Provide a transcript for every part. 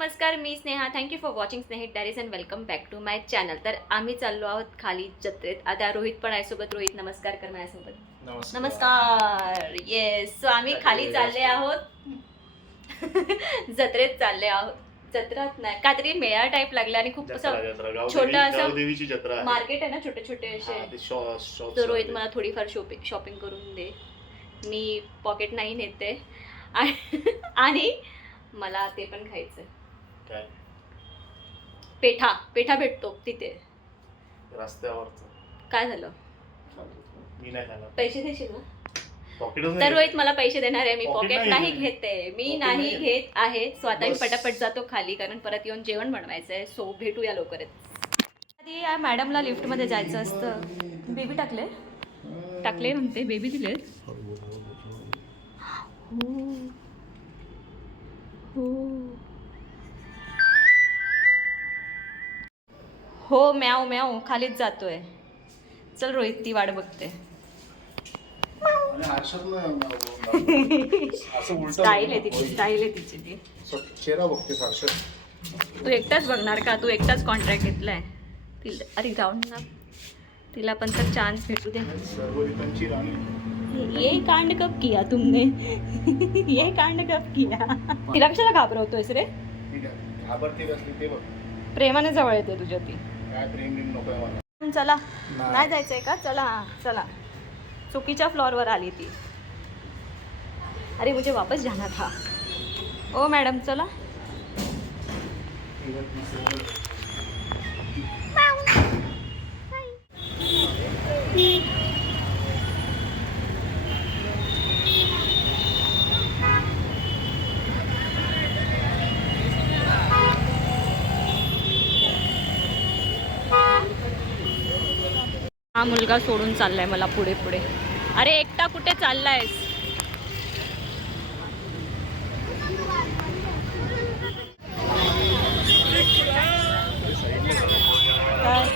नमस्कार, मी Sneha. Thank you for watching Snehit diaries and welcome back to my channel. तर आम्ही चाललो आहोत खाली जत्रेत. आता रोहित पण आहे सोबत. रोहित, नमस्कार कर माझ्यासोबत. नमस्कार. येस, सो आम्ही खाली चालले आहोत. जत्रेत चालले आहोत. जत्रात नाही, काहीतरी मेळा टाईप लागला आणि खूप असं छोटं असं मार्केट आहे ना, छोटे छोटे असे. तर रोहित मला थोडीफार शॉपिंग करून दे. मी पॉकेट नाही नेते आणि मला ते पण खायचं. काय? पेठा भेटतो तिथे रस्त्यावरच. काय झालं? मी नाही खाणार. पैसे देशील ना? पॉकेटच तर रोहित मला पैसे देणार आहे. मी पॉकेट नाही घेत. घेते. मी नाही घेत आहे. स्वतः मी पटापट जातो खाली, कारण परत येऊन जेवण बनवायचं आहे. सो भेटूया लवकरच. आधी या मॅडमला लिफ्टमध्ये जायचं असतं. बेबी टाकले म्हणते. बेबी दिले. हो म्याव म्याव खालीच जातोय. चल रोहित, ती वाट बघते. स्टाईल आहे तिची ती. चेहरा बघते सारखं. तू एकटाच बघणार का? तू एकटाच कॉन्ट्रॅक्ट घेतलाय. अरे ग्राउंड ना, तिला पण तर चान्स भेटू दे. सर्वरितांची राणी. ये कांड कब किया तुमने? ये कांड कब किया? तिला कशाला घाबरवतोयस रे? घाबरते असते ते बघ. प्रेमाने जवळ येते तुझ्या ती. काय प्रेम नको मला. चला, नाही जायचंय का? चला चला. चुकीच्या फ्लोअरवर आली ती. अरे मुझे वापस जाना था. ओ मॅडम चला. हा मुलगा सोडून चाललाय मला पुढे पुढे. अरे एकटा कुठे चाललायस?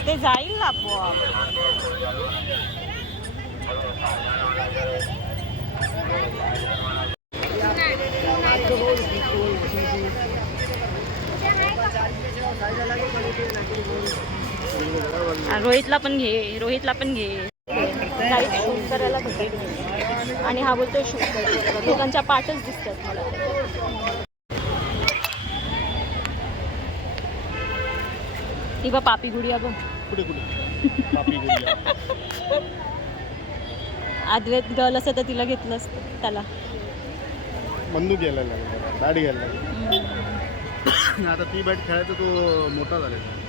ते जाईल ना आपोआप. रोहितला पण घे. गाईड शूट करायला भेटेल. आणि हा बोलतोय शूट करायचं. दोघांच्या पाठच दिसतात मला. ती बा पापी गुडिया बघ. अद्वैत गर्ल असं तर तिला घेतलं असतं. त्याला बंदूक घ्यायला लागला, बॅट घ्यायला लागला. आता ती बॅट खेळायचा तो मोठा झालेला.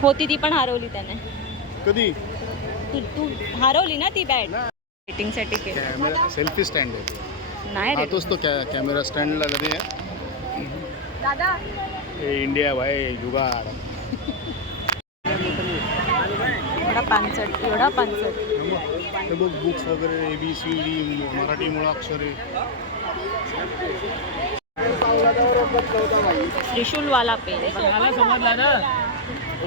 होती ती पण हरवली त्याने. कधी? तू हरवली ना ती बॅट. सेटिंग साठी केलं. सेल्फी स्टँड आहे. नाही रे, तोच तो कॅमेरा स्टँडला कधी दादा. इंडिया भाई जुगाड. एवढा पानसट. हे बघ बुक्स वगैरे ABCD मराठी मुळाक्षरे. त्रिशूलवाला पेन. मला समजला ना,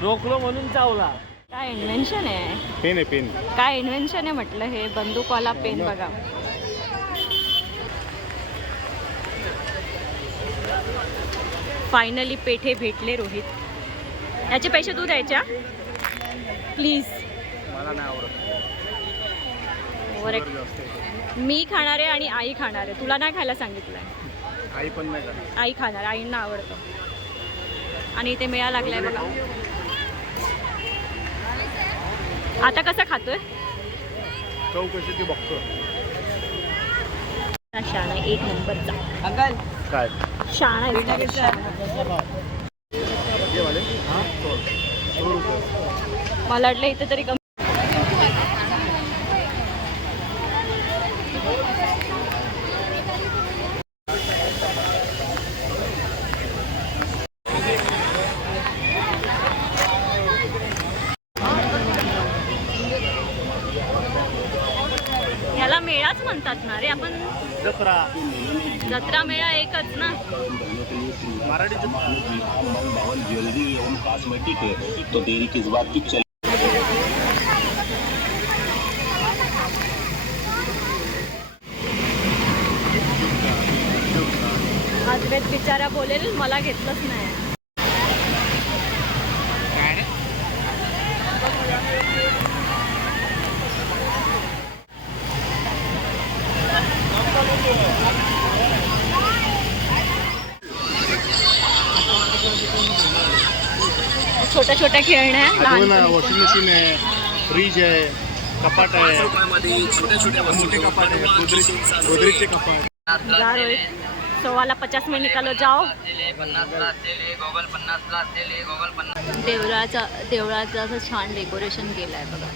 रोखलो म्हणून चावला. काय इन्व्हेन्शन आहे? पेन आहे पेन. काय इन्व्हेन्शन आहे म्हटलं हे. बंदूकवाला पेन बघा. फायनली पेठे भेटले रोहित. याचे पैसे तू द्यायच्या प्लीज. मला नाही आवडत. मी खाणार आहे आणि आई खाणार आहे. तुला नाही खायला सांगितलंय. आई पण नाही करत. आई खाणार. आईंना आवडतं. आणि इथे मेळा लागलाय बघा. आता कसं खातोय? चौकशी ती बघतो. शाणा एक नंबरचा. अंकल काय? शाणा मला वाटलं इथे तरी कमी. याला मेळाच म्हणतात ना रे. आपण जत्रा मेळा एकच ना. मराठी ज्वेलरी एवं कॉस्मेटिक है तो देरी किस बात की. अद्वैत बिचारा बोलेल मला घेतलंच नाही. छोट्या छोट्या खेळण्या वॉशिंग मशीन आहे, फ्रीज आहे, कपाट आहे, मोठे कपाट आहे, गोदरेजचे कपाट. जा रोहित, 150 में निकालो जाओ. देवळाचं असं छान डेकोरेशन केलं आहे बघा.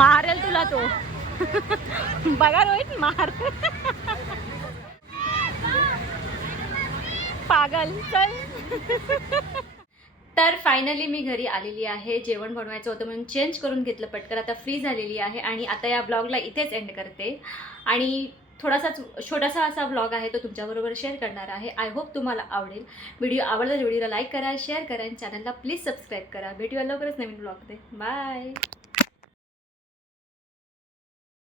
मारेल तुला तो. बघा रोहित मार. पागल चल. तर फायनली मी घरी आलेली आहे. जेवण बनवायचं होतं म्हणून चेंज करून घेतलं पटकन. आता फ्री झालेली आहे आणि आता या ब्लॉगला इथेच एंड करते. आणि छोटासा असा ब्लॉग आहे तो तुमच्याबरोबर शेअर करणार आहे. आय होप तुम्हाला आवडेल. व्हिडिओ आवडला तर व्हिडिओला लाईक करा, शेअर करा आणि चॅनलला प्लीज सबस्क्राईब करा. भेटूया लवकरच नवीन ब्लॉगमध्ये. बाय.